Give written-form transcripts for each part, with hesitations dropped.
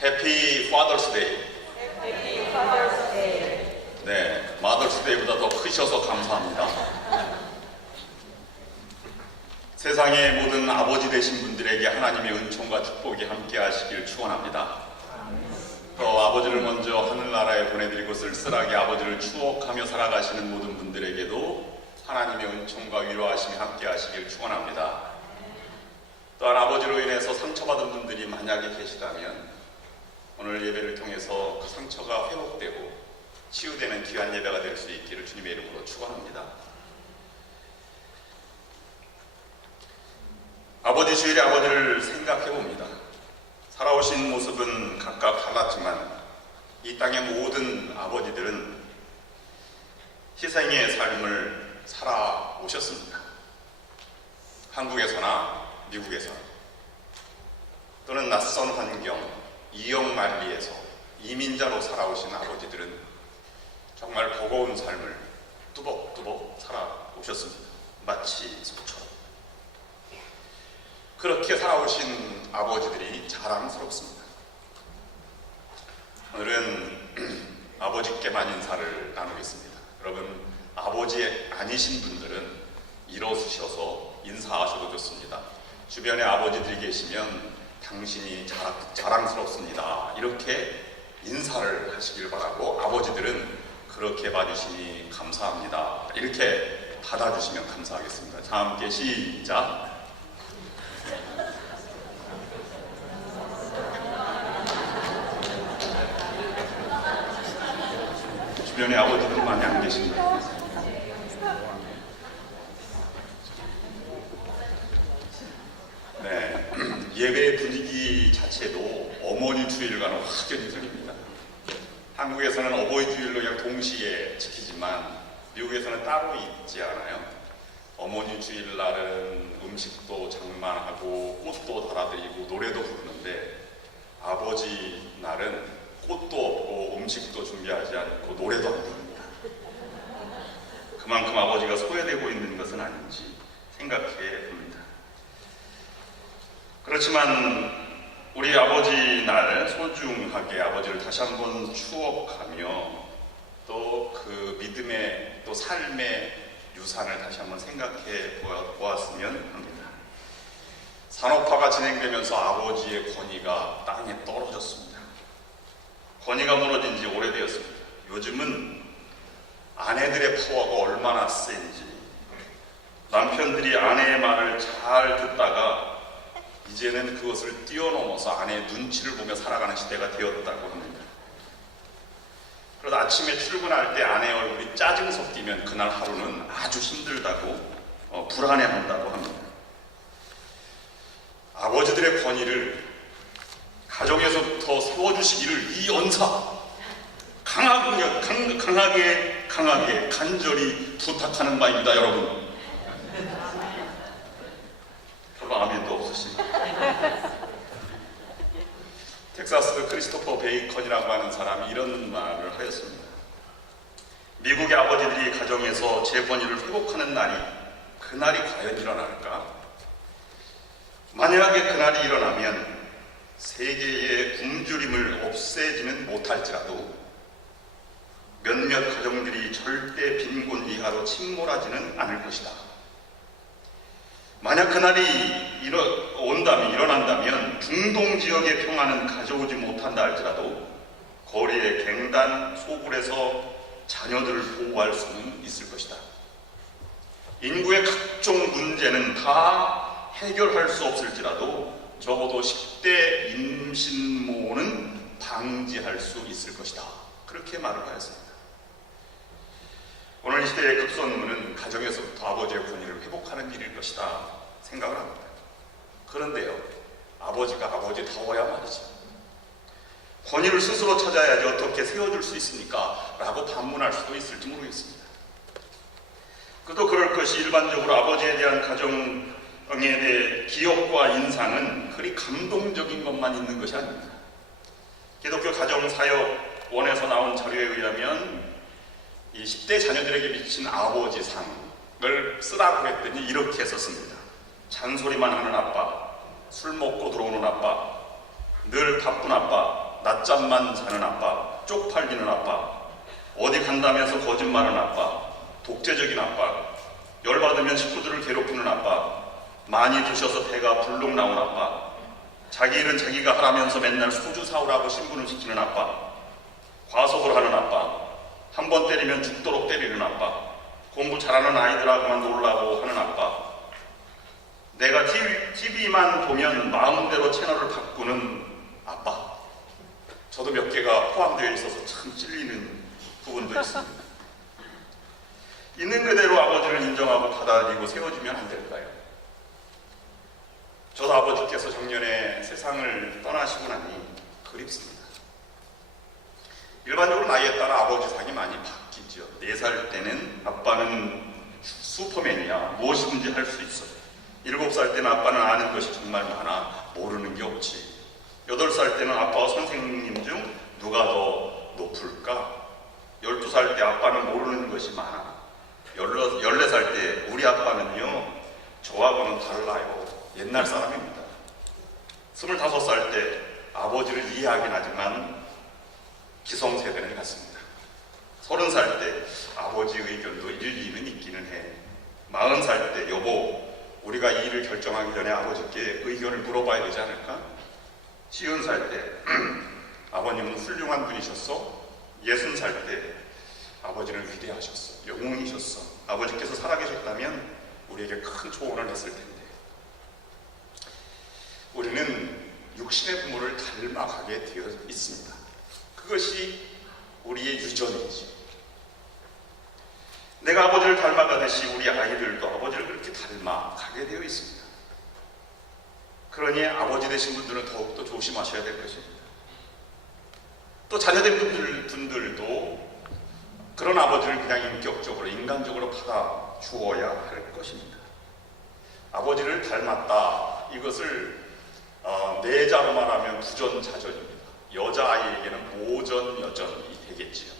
해피 파더스데이. 해피 파더스데이. 네, 마더스데이보다 더 크셔서 감사합니다. 세상의 모든 아버지 되신 분들에게 하나님의 은총과 축복이 함께 하시길 축원합니다. 또 아버지를 먼저 하늘나라에 보내드리고 쓸쓸하게 아버지를 추억하며 살아가시는 모든 분들에게도 하나님의 은총과 위로하심이 함께 하시길 축원합니다. 또한 아버지로 인해서 상처받은 분들이 만약에 계시다면 오늘 예배를 통해서 그 상처가 회복되고 치유되는 귀한 예배가 될 수 있기를 주님의 이름으로 축원합니다. 아버지 주일에 아버지를 생각해 봅니다. 살아오신 모습은 각각 달랐지만 이 땅의 모든 아버지들은 희생의 삶을 살아오셨습니다. 한국에서나 미국에서나 또는 낯선 환경, 이역만리에서 이민자로 살아오신 아버지들은 정말 버거운 삶을 뚜벅뚜벅 살아오셨습니다. 마치 소처럼. 그렇게 살아오신 아버지들이 자랑스럽습니다. 오늘은 아버지께만 인사를 나누겠습니다. 여러분, 아버지 아니신 분들은 일어서셔서 인사하셔도 좋습니다. 주변에 아버지들이 계시면 당신이 자랑스럽습니다. 이렇게 인사를 하시길 바라고, 아버지들은 그렇게 봐주시니 감사합니다. 이렇게 받아주시면 감사하겠습니다. 자, 함께 시작. 주변에 아버지들이 많이 안 계십니다. 네, 예배의 분위기 자체도 어머니 주일과는 확연히 틀립니다. 한국에서는 어버이 주일로 그냥 동시에 지키지만 미국에서는 따로 있지 않아요. 어머니 주일날은 음식도 장만하고 꽃도 달아드리고 노래도 부르는데, 아버지 날은 꽃도 없고 음식도 준비하지 않고 노래도 안 부릅니다. 그만큼 아버지가 소외되고 있는 것은 아닌지 생각해 봅니다. 그렇지만 우리 아버지 날 소중하게 아버지를 다시 한번 추억하며 또 그 믿음의 또 삶의 유산을 다시 한번 생각해 보았으면 합니다. 산업화가 진행되면서 아버지의 권위가 땅에 떨어졌습니다. 권위가 무너진 지 오래되었습니다. 요즘은 아내들의 파워가 얼마나 센지, 남편들이 아내의 말을 잘 듣다가 이제는 그것을 뛰어넘어서 아내의 눈치를 보며 살아가는 시대가 되었다고 합니다. 그러다 아침에 출근할 때 아내의 얼굴이 짜증 섞이면 그날 하루는 아주 힘들다고 불안해한다고 합니다. 아버지들의 권위를 가정에서부터 세워주시기를 이 연사 강하게 간절히 부탁하는 바입니다. 여러분, 별로 아멘도 없으시네요. 텍사스 크리스토퍼 베이컨이라고 하는 사람이 이런 말을 하였습니다. 미국의 아버지들이 가정에서 제 권위를 회복하는 그날이 과연 일어날까? 만약에 그날이 일어나면 세계의 굶주림을 없애지는 못할지라도 몇몇 가정들이 절대 빈곤 이하로 침몰하지는 않을 것이다. 만약 그날이 일어난다면 중동 지역의 평화는 가져오지 못한다 할지라도 거리의 갱단 소굴에서 자녀들을 보호할 수는 있을 것이다. 인구의 각종 문제는 다 해결할 수 없을지라도 적어도 10대 임신모는 방지할 수 있을 것이다. 그렇게 말을 하였습니다. 오늘 이 시대의 급선무는 가정에서부터 아버지의 권위를 회복하는 일일 것이다 생각을 합니다. 그런데요, 아버지가 아버지다워야 말이지, 권위를 스스로 찾아야지 어떻게 세워줄 수 있습니까? 라고 반문할 수도 있을지 모르겠습니다. 또 그럴 것이 일반적으로 아버지에 대한 가정에 대해 기억과 인상은 그리 감동적인 것만 있는 것이 아닙니다. 기독교 가정사역원에서 나온 자료에 의하면 이 10대 자녀들에게 미친 아버지상을 쓰라고 했더니 이렇게 썼습니다. 잔소리만 하는 아빠, 술 먹고 들어오는 아빠, 늘 바쁜 아빠, 낮잠만 자는 아빠, 쪽팔리는 아빠, 어디 간다면서 거짓말하는 아빠, 독재적인 아빠, 열받으면 식구들을 괴롭히는 아빠, 많이 드셔서 배가 불룩 나온 아빠, 자기 일은 자기가 하라면서 맨날 소주 사오라고 신분을 시키는 아빠, 과속을 하는 아빠, 한 번 때리면 죽도록 때리는 아빠, 공부 잘하는 아이들하고만 놀라고 하는 아빠, 내가 TV만 보면 마음대로 채널을 바꾸는 아빠. 저도 몇 개가 포함되어 있어서 참 찔리는 부분도 있습니다. 있는 그대로 아버지를 인정하고 받아들이고 세워주면 안 될까요? 저도 아버지께서 작년에 세상을 떠나시고 나니 그립습니다. 일반적으로 나이에 따라 아버지 상이 많이 바뀌죠. 4살 때는 아빠는 슈퍼맨이야. 무엇이든지 할 수 있어. 7살 때는 아빠는 아는 것이 정말 많아. 모르는 게 없지. 8살 때는 아빠와 선생님 중 누가 더 높을까? 12살 때 아빠는 모르는 것이 많아. 14살 때 우리 아빠는요, 저하고는 달라요. 옛날 사람입니다. 25살 때 아버지를 이해하긴 하지만 기성세대를 갖습니다. 30살 때 아버지 의견도 일리는 있기는 해. 40살 때 여보, 우리가 이 일을 결정하기 전에 아버지께 의견을 물어봐야 되지 않을까? 50살 때 아버님은 훌륭한 분이셨어. 60살 때 아버지는 위대하셨어. 영웅이셨어. 아버지께서 살아계셨다면 우리에게 큰 조언을 했을 텐데. 우리는 육신의 부모를 닮아가게 되어 있습니다. 그것이 우리의 유전이지. 내가 아버지를 닮아가듯이 우리 아이들도 아버지를 그렇게 닮아가게 되어 있습니다. 그러니 아버지 되신 분들은 더욱더 조심하셔야 될 것입니다. 또 자녀된 분들도 그런 아버지를 그냥 인격적으로, 인간적으로 받아 주어야 할 것입니다. 아버지를 닮았다. 이것을 내자로 말하면 부전자전입니다. 여자아이에게는 모전여전이 되겠지요.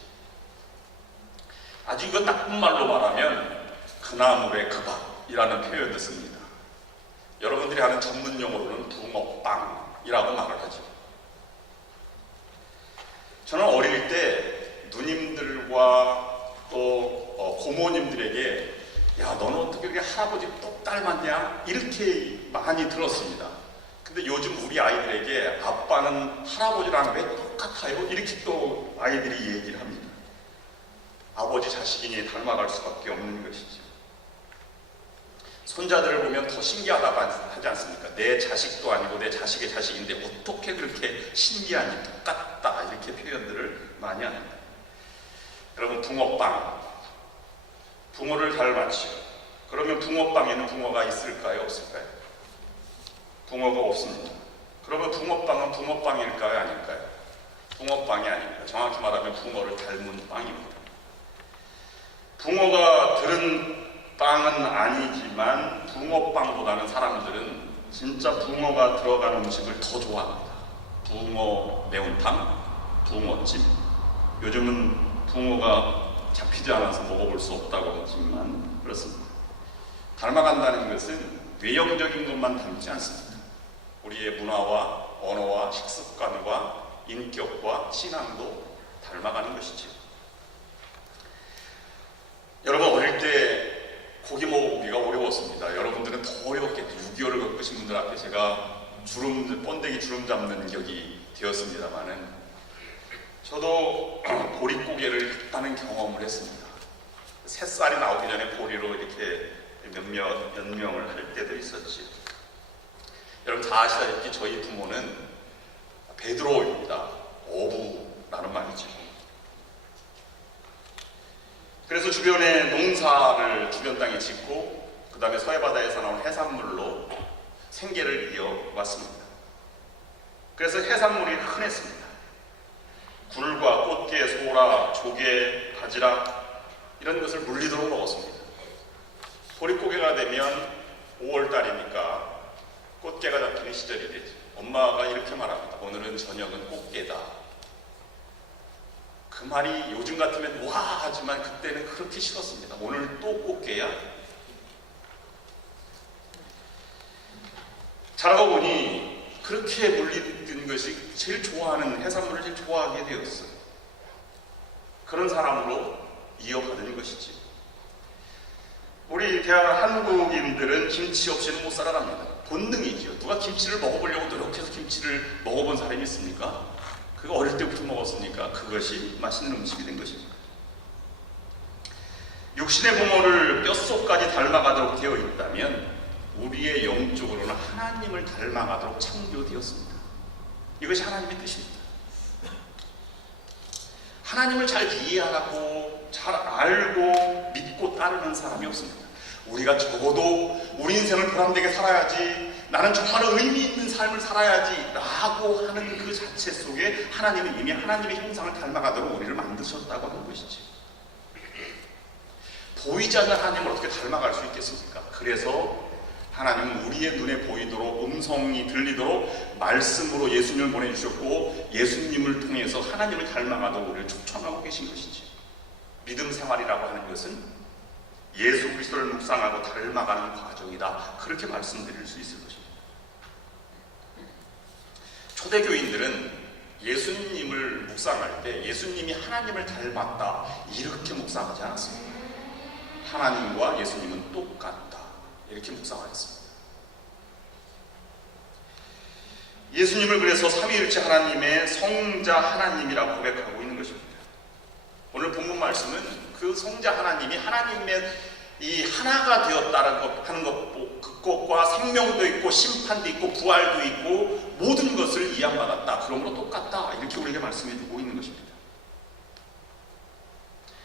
아주 이거 나쁜 말로 말하면 그나물의 그밥이라는 표현도 씁니다. 여러분들이 아는 전문 용어로는 붕어빵이라고 말을 하죠. 저는 어릴 때 누님들과 또 고모님들에게 야, 너는 어떻게 이렇게 할아버지 똑 닮았냐? 이렇게 많이 들었습니다. 근데 요즘 우리 아이들에게 아빠는 할아버지랑 왜 똑같아요? 이렇게 또 아이들이 얘기를 합니다. 아버지 자식이니 닮아갈 수밖에 없는 것이죠. 손자들을 보면 더 신기하다고 하지 않습니까? 내 자식도 아니고 내 자식의 자식인데 어떻게 그렇게 신기하니 똑같다 이렇게 표현들을 많이 합니다. 여러분, 붕어빵, 붕어를 닮았지요. 그러면 붕어빵에는 붕어가 있을까요? 없을까요? 붕어가 없습니다. 그러면 붕어빵은 붕어빵일까요? 아닐까요? 붕어빵이 아닙니다. 정확히 말하면 붕어를 닮은 빵입니다. 붕어가 들은 빵은 아니지만 붕어빵보다는 사람들은 진짜 붕어가 들어간 음식을 더 좋아합니다. 붕어 매운탕, 붕어찜. 요즘은 붕어가 잡히지 않아서 먹어볼 수 없다고 하지만 그렇습니다. 닮아간다는 것은 외형적인 것만 닮지 않습니다. 우리의 문화와 언어와 식습관과 인격과 신앙도 닮아가는 것이지요. 여러분, 어릴 때 고기 먹어보기가 어려웠습니다. 여러분들은 더 어렵겠죠. 6.25를 겪으신 분들 앞에 제가 번데기 주름 잡는 격이 되었습니다만은 저도 보릿고개를 했다는 경험을 했습니다. 새쌀이 나오기 전에 보리로 이렇게 연명을 할 때도 있었지. 여러분 다 아시다시피 저희 부모는 베드로입니다. 어부라는 말이죠. 그래서 주변에 농사를 주변 땅에 짓고 그 다음에 서해바다에서 나온 해산물로 생계를 이어왔습니다. 그래서 해산물이 흔했습니다. 굴과 꽃게, 소라, 조개, 바지락 이런 것을 물리도록 먹었습니다. 보릿고개가 되면 5월달이니까 꽃게가 잡히는 시절이 되죠. 엄마가 이렇게 말합니다. 오늘은 저녁은 꽃게다. 그 말이 요즘 같으면 와 하지만 그때는 그렇게 싫었습니다. 오늘 또 꽃게야? 자라고 보니 그렇게 물리는 것이 제일 좋아하는 해산물을 제일 좋아하게 되었어요. 그런 사람으로 이어받은 것이지. 우리 대한 한국인들은 김치 없이는 못 살아갑니다. 본능이죠. 누가 김치를 먹어보려고 노력해서 김치를 먹어본 사람이 있습니까? 그거 어릴 때부터 먹었으니까 그것이 맛있는 음식이 된 것입니다. 육신의 부모를 뼛속까지 닮아가도록 되어 있다면 우리의 영적으로는 하나님을 닮아가도록 창조되었습니다. 이것이 하나님의 뜻입니다. 하나님을 잘 이해하고 잘 알고 믿고 따르는 사람이 없습니다. 우리가 적어도 우리 인생을 보람되게 살아야지, 나는 정말 의미 있는 삶을 살아야지 라고 하는 그 자체 속에 하나님은 이미 하나님의 형상을 닮아가도록 우리를 만드셨다고 하는 것이지. 보이지 않는 하나님을 어떻게 닮아갈 수 있겠습니까? 그래서 하나님은 우리의 눈에 보이도록, 음성이 들리도록 말씀으로 예수님을 보내주셨고, 예수님을 통해서 하나님을 닮아가도록 우리를 초청하고 계신 것이지. 믿음 생활이라고 하는 것은 예수 그리스도를 묵상하고 닮아가는 과정이다. 그렇게 말씀드릴 수 있을 것입니다. 초대교인들은 예수님을 묵상할 때 예수님이 하나님을 닮았다 이렇게 묵상하지 않았습니다. 하나님과 예수님은 똑같다 이렇게 묵상하였습니다. 예수님을 그래서 삼위일체 하나님의 성자 하나님이라고 고백하고 있는 것입니다. 오늘 본문 말씀은 그 성자 하나님이 하나님의 이 하나가 되었다라고 하는 것, 그것과 생명도 있고 심판도 있고 부활도 있고 모든 것을 이양받았다. 그러므로 똑같다. 이렇게 우리에게 말씀해 주고 있는 것입니다.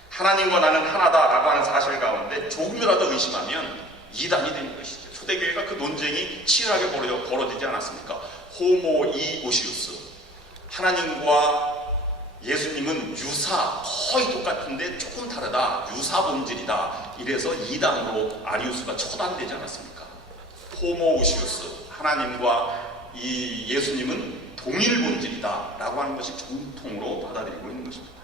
하나님과 나는 하나다라고 하는 사실 가운데 조금이라도 의심하면 이단이 되는 것이죠. 초대교회가 그 논쟁이 치열하게 벌어지지 않았습니까? 호모 이오시우스, 하나님과 예수님은 유사 거의 똑같은데 조금 다르다, 유사 본질이다. 이래서 이단으로 아리우스가 처단되지 않았습니까? 호모우시우스, 하나님과 이 예수님은 동일 본질이다 라고 하는 것이 정통으로 받아들이고 있는 것입니다.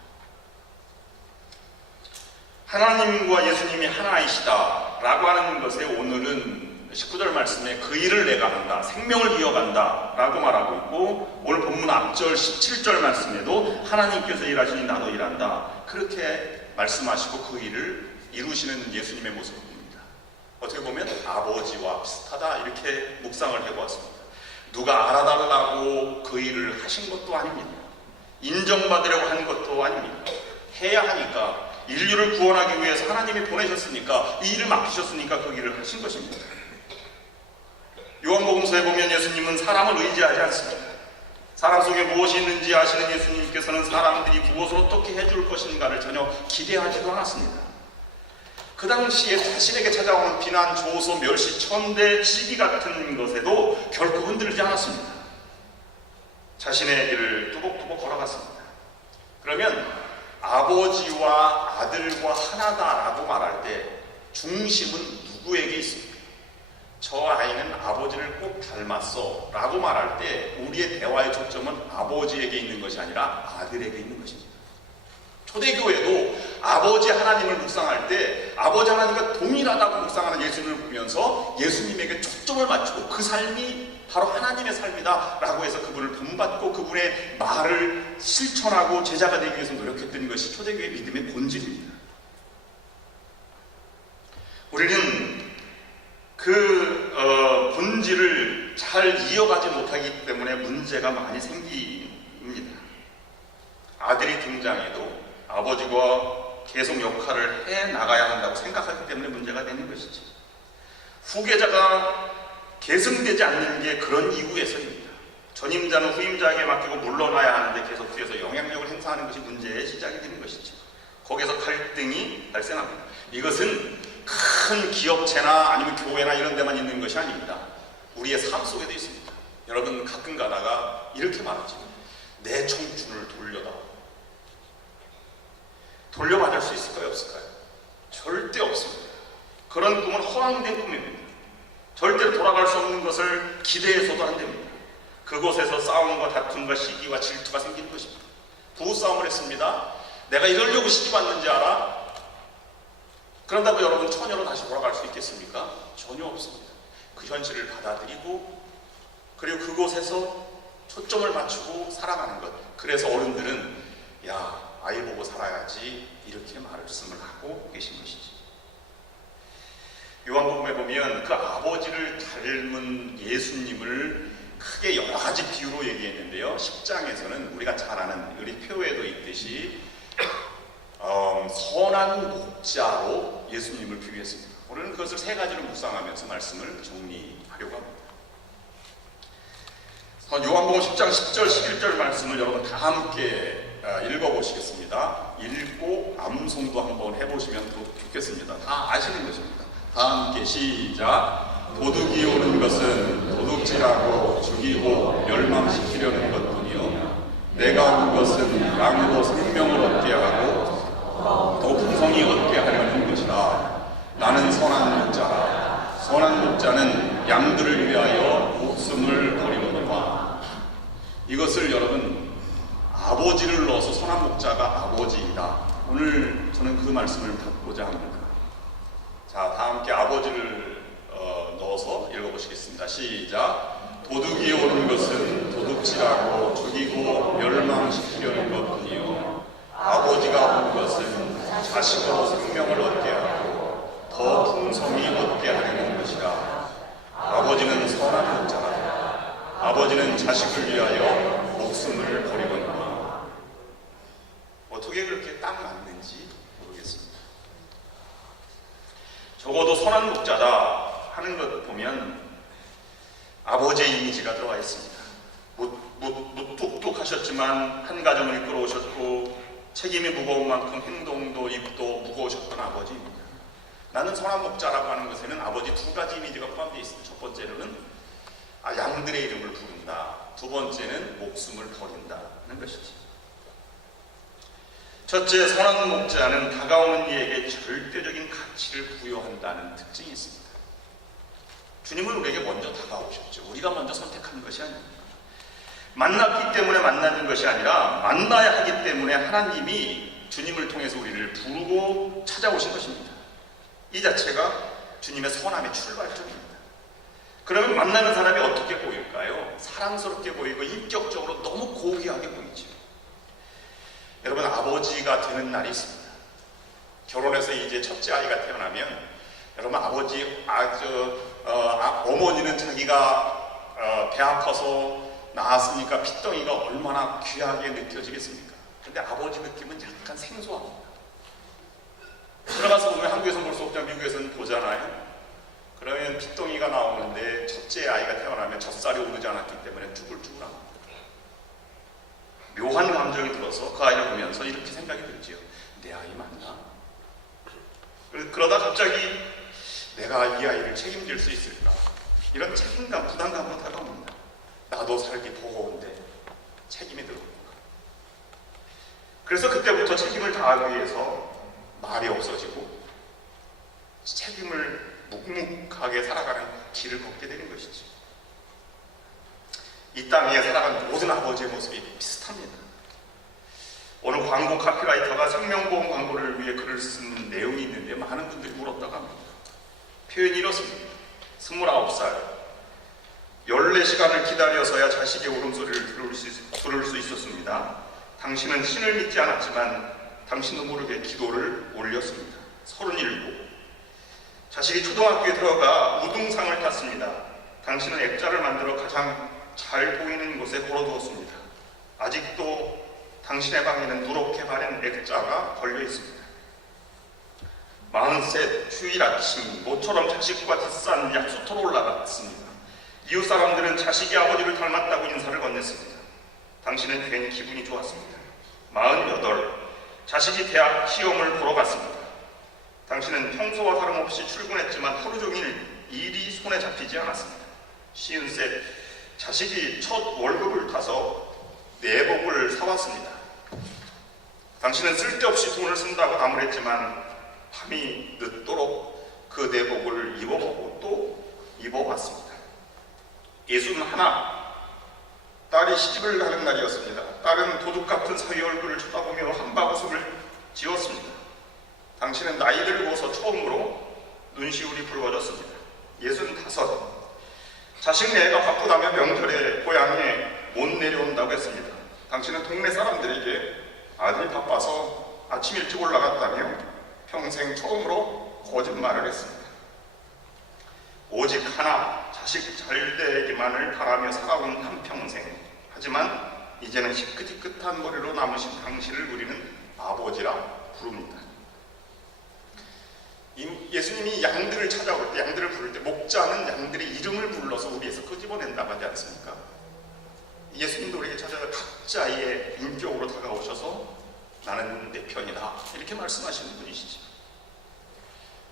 하나님과 예수님이 하나이시다 라고 하는 것에 오늘은 19절 말씀에 그 일을 내가 한다, 생명을 이어간다 라고 말하고 있고, 오늘 본문 앞절 17절 말씀에도 하나님께서 일하시니 나도 일한다 그렇게 말씀하시고 그 일을 이루시는 예수님의 모습을 봅니다. 어떻게 보면 아버지와 비슷하다 이렇게 묵상을 해보았습니다. 누가 알아달라고 그 일을 하신 것도 아닙니다. 인정받으려고 한 것도 아닙니다. 해야 하니까, 인류를 구원하기 위해서 하나님이 보내셨으니까, 이 일을 맡기셨으니까 그 일을 하신 것입니다. 요한복음서에 보면 예수님은 사람을 의지하지 않습니다. 사람 속에 무엇이 있는지 아시는 예수님께서는 사람들이 무엇을 어떻게 해줄 것인가를 전혀 기대하지도 않았습니다. 그 당시에 자신에게 찾아오는 비난, 조소, 멸시, 천대, 시기 같은 것에도 결코 흔들리지 않았습니다. 자신의 길을 뚜벅뚜벅 걸어갔습니다. 그러면 아버지와 아들과 하나다라고 말할 때 중심은 누구에게 있습니까? 저 아이는 아버지를 꼭 닮았어 라고 말할 때 우리의 대화의 초점은 아버지에게 있는 것이 아니라 아들에게 있는 것입니다. 초대교회도 아버지 하나님을 묵상할 때 아버지 하나님과 동일하다고 묵상하는 예수님을 보면서 예수님에게 초점을 맞추고 그 삶이 바로 하나님의 삶이다 라고 해서 그분을 본받고 그분의 말을 실천하고 제자가 되기 위해서 노력했던 것이 초대교회의 믿음의 본질입니다. 우리는 그 본질을 잘 이어가지 못하기 때문에 문제가 많이 생깁니다. 아들이 등장해도 아버지와 계속 역할을 해나가야 한다고 생각하기 때문에 문제가 되는 것이지, 후계자가 계승되지 않는 게 그런 이유에서입니다. 전임자는 후임자에게 맡기고 물러나야 하는데 계속 뒤에서 영향력을 행사하는 것이 문제의 시작이 되는 것이죠. 거기서 갈등이 발생합니다. 이것은 큰 기업체나 아니면 교회나 이런 데만 있는 것이 아닙니다. 우리의 삶 속에도 있습니다. 여러분 가끔 가다가 이렇게 말하죠. 내 청춘을 돌려받을 수 있을까요? 없을까요? 절대 없습니다. 그런 꿈은 허황된 꿈입니다. 절대로 돌아갈 수 없는 것을 기대해서도 안 됩니다. 그곳에서 싸움과 다툼과 시기와 질투가 생기는 것입니다. 부부싸움을 했습니다. 내가 이러려고 시집왔는지 알아? 그런다고 여러분 처녀로 다시 돌아갈 수 있겠습니까? 전혀 없습니다. 그 현실을 받아들이고 그리고 그곳에서 초점을 맞추고 살아가는 것. 그래서 어른들은 야, 아이 보고 살아야지 이렇게 말씀을 하고 계신 것이지. 요한복음에 보면 그 아버지를 닮은 예수님을 크게 여러 가지 비유로 얘기했는데요. 10장에서는 우리가 잘 아는 우리 표에도 있듯이 선한 목자로 예수님을 비유했습니다. 오늘은 그것을 세 가지로 묵상하면서 말씀을 정리하려고 합니다. 요한복음 10장 10절 11절 말씀을 여러분 다 함께 읽어보시겠습니다. 읽고 암송도 한번 해보시면 좋겠습니다. 다 아시는 것입니다. 다 함께 시작. 도둑이 오는 것은 도둑질하고 죽이고 멸망시키려는 것뿐이요 내가 온 것은 양으로 생명을 얻게 하고 더 풍성히 얻게 하려는 것이라. 나는 선한 목자라. 선한 목자는 양들을 위하여 목숨을 버리거니와. 이것을 여러분 아버지를 넣어서 선한 목자가 아버지이다. 오늘 저는 그 말씀을 받고자 합니다. 자, 다 함께 아버지를 넣어서 읽어보시겠습니다. 시작. 도둑이 오는 것은 도둑질하고 죽이고 멸망시키려는 것뿐이요 아버지가 온 것은 자식으로 생명을 얻게 하고 더 풍성히 얻게 하려는 것이라. 아버지는 선한 목자라. 아버지는 자식을 위하여 목숨을 버리거니와. 어떻게 그렇게 딱 맞는지 모르겠습니다. 적어도 선한 목자다 하는 것 보면 아버지의 이미지가 들어와 있습니다. 무뚝뚝하셨지만 한 가정을 이끌어오셨고 책임이 무거운 만큼 행동도 입도 무거우셨던 아버지입니다. 나는 선한 목자라고 하는 것에는 아버지 두 가지 이미지가 포함되어 있습니다. 첫 번째로는 양들의 이름을 부른다. 두 번째는 목숨을 버린다는 것이지. 첫째, 선한 목자는 다가오는 이에게 절대적인 가치를 부여한다는 특징이 있습니다. 주님은 우리에게 먼저 다가오셨죠. 우리가 먼저 선택하는 것이 아닙니다. 만났기 때문에 만나는 것이 아니라 만나야 하기 때문에 하나님이 주님을 통해서 우리를 부르고 찾아오신 것입니다. 이 자체가 주님의 선함의 출발점입니다. 그러면 만나는 사람이 어떻게 보일까요? 사랑스럽게 보이고 인격적으로 너무 고귀하게 보이죠. 여러분, 아버지가 되는 날이 있습니다. 결혼해서 이제 첫째 아이가 태어나면 여러분 어머니는 자기가 배 아파서 낳았으니까 핏덩이가 얼마나 귀하게 느껴지겠습니까? 근데 아버지 느낌은 약간 생소합니다. 들어가서 보면 한국에서는 볼 수 없지만 미국에서는 보잖아요. 그러면 핏덩이가 나오는데 첫째 아이가 태어나면 젖살이 오르지 않았기 때문에 쭈글쭈글합니다. 묘한 감정이 들어서 그 아이를 보면서 이렇게 생각이 들지요. 내 아이 맞나? 그러다 갑자기 내가 이 아이를 책임질 수 있을까? 이런 책임감, 부담감으로 다가옵니다. 나도 살기 버거운데 책임이 들어옵니다. 그래서 그때부터 책임을 다하기 위해서 말이 없어지고 책임을 묵묵하게 살아가는 길을 걷게 되는 것이죠. 이 땅에 살아가는 모든 아버지의 모습이 비슷합니다. 어느 광고 카피라이터가 생명보험 광고를 위해 글을 쓴 내용이 있는데 많은 분들이 물었다고 합니다. 표현이 이렇습니다. 29살 14시간을 기다려서야 자식의 울음소리를 들을 수 있었습니다. 당신은 신을 믿지 않았지만 당신도 모르게 기도를 올렸습니다. 37 자식이 초등학교에 들어가 우등상을 탔습니다. 당신은 액자를 만들어 가장 잘 보이는 곳에 걸어두었습니다. 아직도 당신의 방에는 누렇게 바른 액자가 걸려 있습니다. 43 주일 아침 모처럼 자식과 뒷산 약수터로 올라갔습니다. 이웃 사람들은 자식이 아버지를 닮았다고 인사를 건넸습니다. 당신은 괜히 기분이 좋았습니다. 48 자식이 대학 시험을 보러 갔습니다. 당신은 평소와 다름없이 출근했지만 하루 종일 일이 손에 잡히지 않았습니다. 53 자식이 첫 월급을 타서 내복을 사왔습니다. 당신은 쓸데없이 돈을 쓴다고 나무랬지만 밤이 늦도록 그 내복을 입어보고 또 입어봤습니다. 61 딸이 시집을 가는 날이었습니다. 딸은 도둑 같은 사위 얼굴을 쳐다보며 한바구음을 지었습니다. 당신은 나이 들고서 처음으로 눈시울이 붉어졌습니다. 65 자식 내가 바쁘다며 명절에 했습니다. 당신은 동네 사람들에게 아들이 바빠서 아침 일찍 올라갔다며 평생 처음으로 거짓말을 했습니다. 오직 하나 자식 잘 되기만을 바라며 살아온 한평생. 하지만 이제는 희끗희끗한 머리로 남으신 당신을 우리는 아버지라 부릅니다. 예수님이 양들을 찾아올 때, 양들을 부를 때 목자는 양들의 이름을 불러서 우리에서 끄집어낸다고 하지 않습니까? 예수님도 우리에게 찾아와 각자의 인격으로 다가오셔서 나는 내 편이다 이렇게 말씀하시는 분이시죠.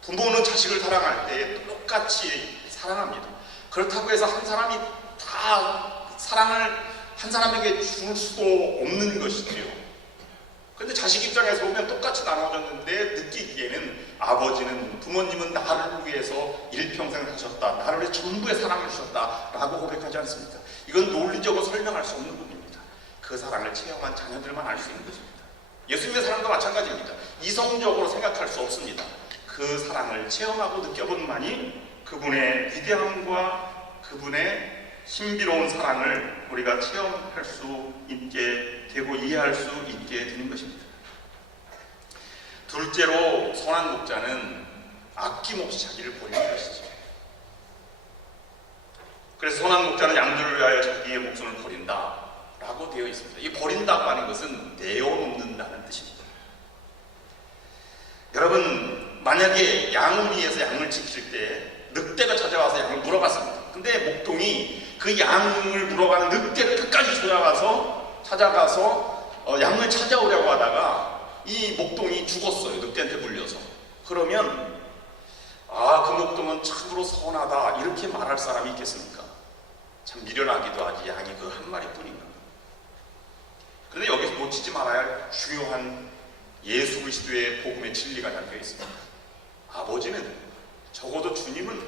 부모는 자식을 사랑할 때 똑같이 사랑합니다. 그렇다고 해서 한 사람이 다 사랑을 한 사람에게 줄 수도 없는 것이지요. 그런데 자식 입장에서 보면 똑같이 나눠졌는데 느끼기에는 아버지는, 부모님은 나를 위해서 일평생 하셨다, 나를 위해 전부의 사랑을 주셨다 라고 고백하지 않습니까? 이건 논리적으로 설명할 수 없는 부분입니다. 그 사랑을 체험한 자녀들만 알 수 있는 것입니다. 예수님의 사랑도 마찬가지입니다. 이성적으로 생각할 수 없습니다. 그 사랑을 체험하고 느껴본만이 그분의 위대함과 그분의 신비로운 사랑을 우리가 체험할 수 있게 되고 이해할 수 있게 되는 것입니다. 둘째로 선한 목자는 아낌없이 자기를 버리는 것이죠. 그래서 선한 목자는 양들을 위하여 자기의 목숨을 버린다 라고 되어 있습니다. 이 버린다고 하는 것은 내어놓는다는 뜻입니다. 여러분, 만약에 양을 위해서 양을 지킬 때 늑대가 찾아와서 양을 물어갔습니다. 근데 목동이 그 양을 물어가는 늑대를 끝까지 찾아가서 양을 찾아오려고 하다가 이 목동이 죽었어요. 늑대한테 물려서. 그러면 그 목동은 참으로 선하다 이렇게 말할 사람이 있겠습니까? 참 미련하기도 하지, 양이 그 한 마리뿐인가. 그런데 여기서 놓치지 말아야 할 중요한 예수 그리스도의 복음의 진리가 담겨 있습니다. 아버지는, 적어도 주님은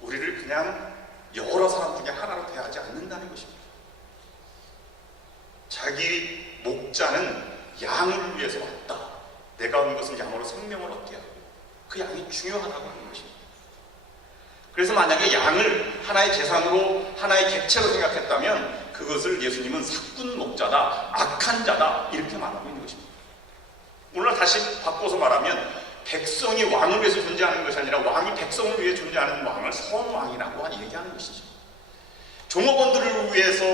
우리를 그냥 여러 사람 중에 하나로 대하지 않는다는 것입니다. 자기 목자는 양을 위해서 왔다. 내가 온 것은 양으로 생명을 얻게 하고 그 양이 중요하다고 하는 것입니다. 그래서 만약에 양을 하나의 재산으로, 하나의 객체로 생각했다면 그것을 예수님은 사꾼 목자다, 악한 자다 이렇게 말하고 있는 것입니다. 오늘 다시 바꿔서 말하면 백성이 왕을 위해서 존재하는 것이 아니라 왕이 백성을 위해 존재하는 왕을 선왕이라고 얘기하는 것이죠. 종업원들을 위해서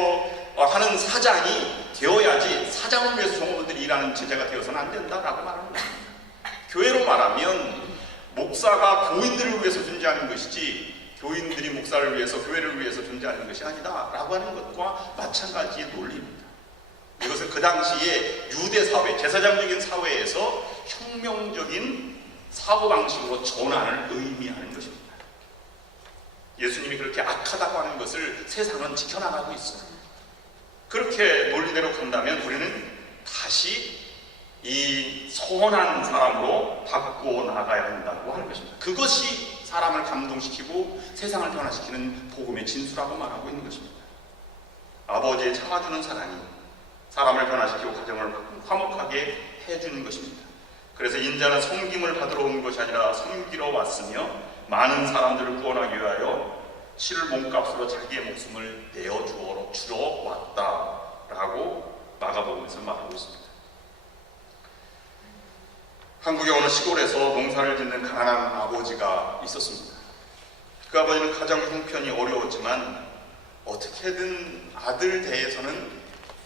하는 사장이 되어야지 사장을 위해서 종업원들이 일하는 제자가 되어서는 안 된다라고 말하는 것입니다. 교회로 말하면 목사가 교인들을 위해서 존재하는 것이지 교인들이 목사를 위해서, 교회를 위해서 존재하는 것이 아니다 라고 하는 것과 마찬가지의 논리입니다. 이것은 그 당시에 유대 사회, 제사장적인 사회에서 혁명적인 사고방식으로 전환을 의미하는 것입니다. 예수님이 그렇게 악하다고 하는 것을 세상은 지켜나가고 있어요. 그렇게 논리대로 간다면 우리는 다시 이 선한 사람으로 바꿔 나가야 한다고 하는 것입니다. 그것이 사람을 감동시키고 세상을 변화시키는 복음의 진수라고 말하고 있는 것입니다. 아버지의 참아주는 사랑이 사람을 변화시키고 가정을 화목하게 해주는 것입니다. 그래서 인자는 섬김을 받으러 온 것이 아니라 섬기러 왔으며 많은 사람들을 구원하기 위하여 치를 몸값으로 자기의 목숨을 내어주러 왔다라고 마가복음에서 말하고 있습니다. 한국에 어느 시골에서 농사를 짓는 가난한 아버지가 있었습니다. 그 아버지는 가정 형편이 어려웠지만 어떻게든 아들 대해서는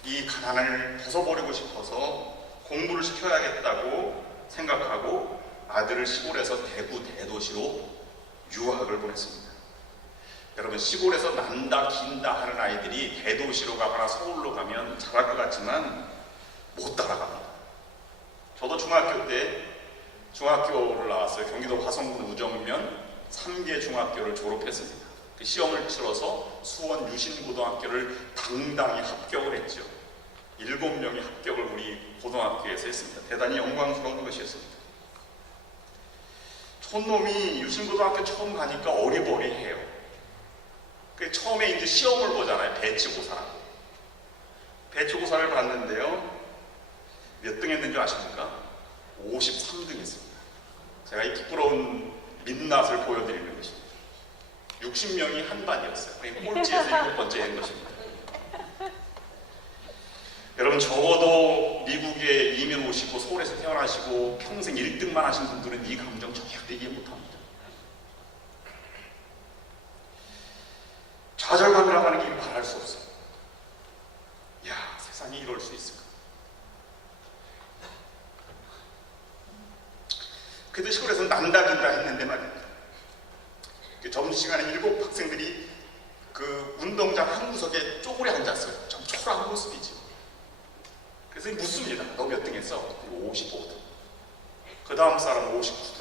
이 가난을 벗어버리고 싶어서 공부를 시켜야겠다고 생각하고 아들을 시골에서 대구 대도시로 유학을 보냈습니다. 여러분, 시골에서 난다 긴다 하는 아이들이 대도시로 가거나 서울로 가면 잘할 것 같지만 못 따라갑니다. 저도 중학교 때 중학교를 나왔어요. 경기도 화성군 우정면 3개 중학교를 졸업했습니다. 그 시험을 치러서 수원 유신고등학교를 당당히 합격을 했죠. 7명이 합격을 우리 고등학교에서 했습니다. 대단히 영광스러운 것이었습니다. 촌놈이 유신고등학교 처음 가니까 어리버리해요. 처음에 이제 시험을 보잖아요. 배치고사라고. 배치고사를 봤는데요. 몇 등 했는지 아십니까? 53등 했습니다. 제가 이 부끄러운 민낯을 보여드리는 것입니다. 60명이 한 반이었어요. 꼴찌에서 7번째 한 것입니다. 여러분 적어도 미국에 이민 오시고 서울에서 태어나시고 평생 1등만 하신 분들은 이 감정 절대 이해 못합니다. 좌절감이라고 하는 게 말할 수 없어요. 야, 세상에 이럴 수 있을까? 그래도 시골에서 난다긴다 했는데 말입니다. 점심시간에 7 학생들이 그 운동장 한 구석에 쪼그려 앉았어요. 좀 초라한 모습이지. 그래서 묻습니다. 너 몇 등 했어? 55등. 그 다음 사람은 59등.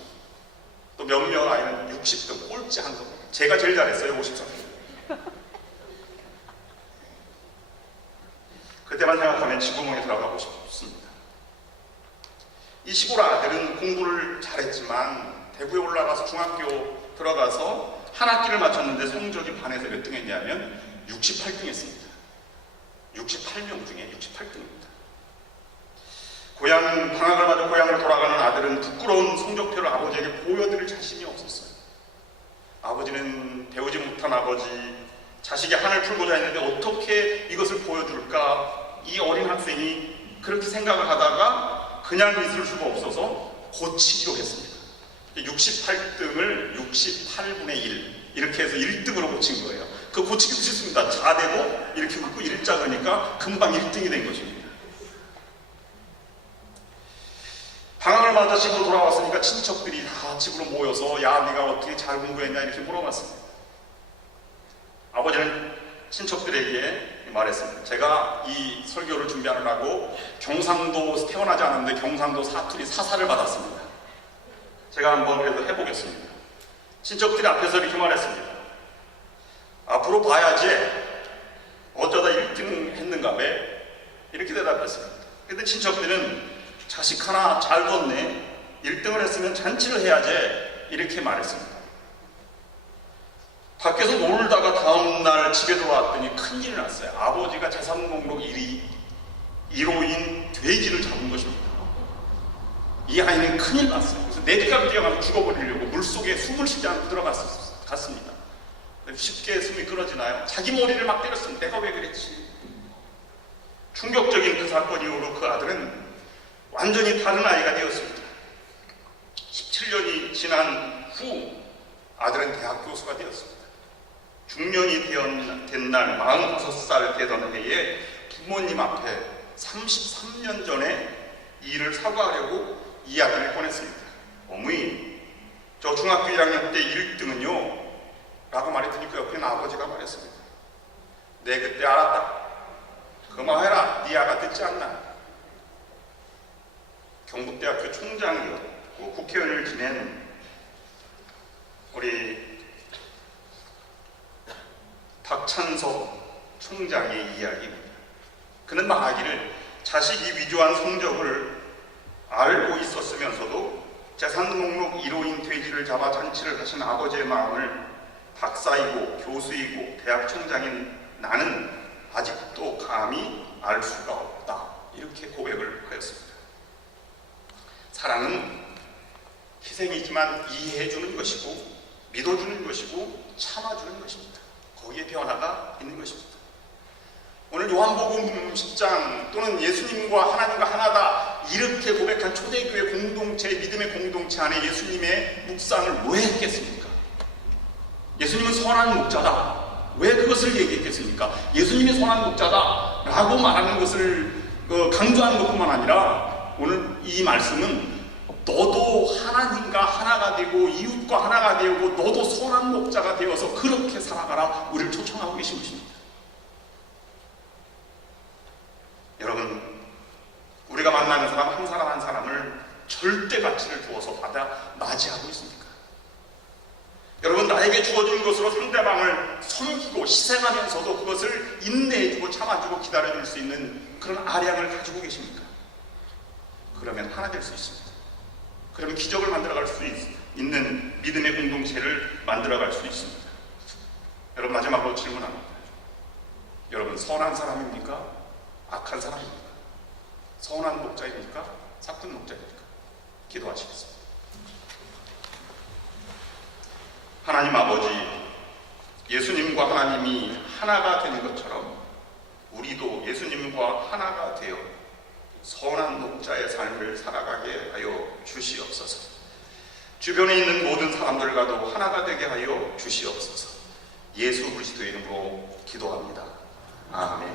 또 몇몇 아이는 60등. 꼴찌 한 거. 제가 제일 잘했어요. 53등. 그때만 생각하면 지구멍에 들어가고 싶습니다. 이 시골 아들은 공부를 잘했지만 대구에 올라가서 중학교 들어가서 한 학기를 마쳤는데 성적이 반에서 몇 등 했냐면 68등 했습니다. 68명 중에 68등입니다. 방학을 맞아 고향으로 돌아가는 아들은 부끄러운 성적표를 아버지에게 보여드릴 자신이 없었어요. 아버지는 배우지 못한 아버지, 자식이 한을 풀고자 했는데 어떻게 이것을 보여줄까? 이 어린 학생이 그렇게 생각을 하다가 그냥 있을 수가 없어서 고치기로 했습니다. 68등을 68분의 1 이렇게 해서 1등으로 고친 거예요. 그 고치기도 쉽습니다. 자대고 이렇게 웃고 일자 그러니까 금방 1등이 된 것입니다. 방학을 맞아 집으로 돌아왔으니까 친척들이 다 집으로 모여서 야, 네가 어떻게 잘 공부했냐 이렇게 물어봤습니다. 아버지는 친척들에게 말했습니다. 제가 이 설교를 준비하느라고 경상도 태어나지 않았는데 경상도 사투리 사사를 받았습니다. 제가 한번 그래도 해보겠습니다. 친척들이 앞에서 이렇게 말했습니다. 앞으로 봐야지 어쩌다 1등 했는가 봐 이렇게 대답했습니다. 근데 친척들은 자식 하나 잘 뒀네, 1등을 했으면 잔치를 해야지 이렇게 말했습니다. 밖에서 놀다가 다음날 집에 돌아왔더니 큰일이 났어요. 아버지가 재산 목록 1호인 돼지를 잡은 것입니다. 이 아이는 큰일 났어요. 그래서 내리가 뛰어가서 죽어버리려고 물속에 숨을 쉬지 않고 들어갔습니다. 쉽게 숨이 끊어지나요? 자기 머리를 막 때렸습니다. 내가 왜 그랬지? 충격적인 그 사건 이후로 그 아들은 완전히 다른 아이가 되었습니다. 17년이 지난 후 아들은 대학 교수가 되었습니다. 중년이 된 날 45살 되던 해에 부모님 앞에 33년 전에 이 일을 사과하려고 이야기를 꺼냈습니다. 어머니, 저 중학교 1학년 때 1등은요 라고 말했더니 그 옆에 아버지가 말했습니다. 내 그때 알았다. 그만해라. 네 아가 듣지 않나. 경북대학교 총장이었고 국회의원을 지낸 우리 박찬석 총장의 이야기입니다. 그는 말하기를 자식이 위조한 성적을 알고 있었으면서도 재산 목록 1호인 돼지를 잡아 잔치를 하신 아버지의 마음을 박사이고 교수이고 대학 총장인 나는 아직도 감히 알 수가 없다. 이렇게 고백을 하였습니다. 사랑은 희생이지만 이해해주는 것이고 믿어주는 것이고 참아주는 것입니다. 거기에 변화가 있는 것입니다. 오늘 요한복음 10장 또는 예수님과 하나님과 하나다 이렇게 고백한 초대교회 공동체, 믿음의 공동체 안에 예수님의 묵상을 왜 했겠습니까? 예수님은 선한 목자다. 왜 그것을 얘기했겠습니까? 예수님이 선한 목자다 라고 말하는 것을 강조하는 것뿐만 아니라 오늘 이 말씀은 너도 하나님과 하나가 되고 이웃과 하나가 되고 너도 선한 목자가 되어서 그렇게 살아가라 우리를 초청하고 계신 것입니다. 여러분, 우리가 만나는 사람 한 사람 한 사람을 절대 가치를 두어서 받아 맞이하고 있습니까? 여러분, 나에게 주어진 것으로 상대방을 섬기고 희생하면서도 그것을 인내해주고 참아주고 기다려줄 수 있는 그런 아량을 가지고 계십니까? 그러면 하나 될 수 있습니다. 그러면 기적을 만들어갈 수 있는 믿음의 공동체를 만들어갈 수 있습니다. 여러분, 마지막으로 질문합니다. 여러분, 선한 사람입니까? 악한 사람입니까? 선한 목자입니까? 사꾼 목자입니까? 기도하시겠습니다. 하나님 아버지, 예수님과 하나님이 하나가 되는 것처럼 우리도 예수님과 하나가 되어 선한 목자의 삶을 살아가게 하여 주시옵소서. 주변에 있는 모든 사람들과도 하나가 되게 하여 주시옵소서. 예수 그리스도의 이름으로 기도합니다. 아멘.